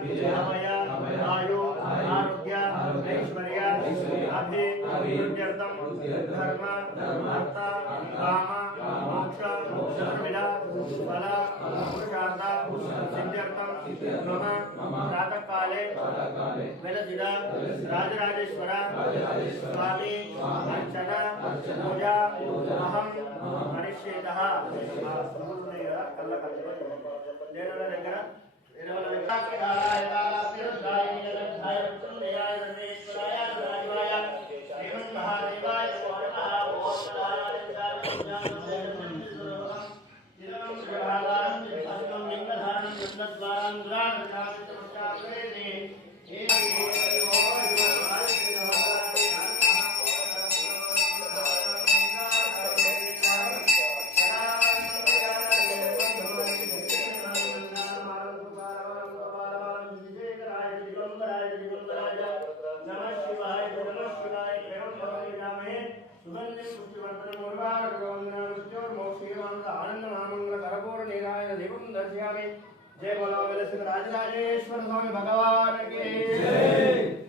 अभय आयु आरोग्य ऐश्वर्य अभिवृद्ध्यर्थं धर्म अर्थ काम मोक्ष धर्मिला फल पुरुषार्थ सिद्ध्यर्थं मम प्रातः काले वेलसिद राजराजेश्वर स्वामी अर्चन पूजा अहं करिष्येतः जय बोलो राजराजेश्वर स्वामी भगवान की जय।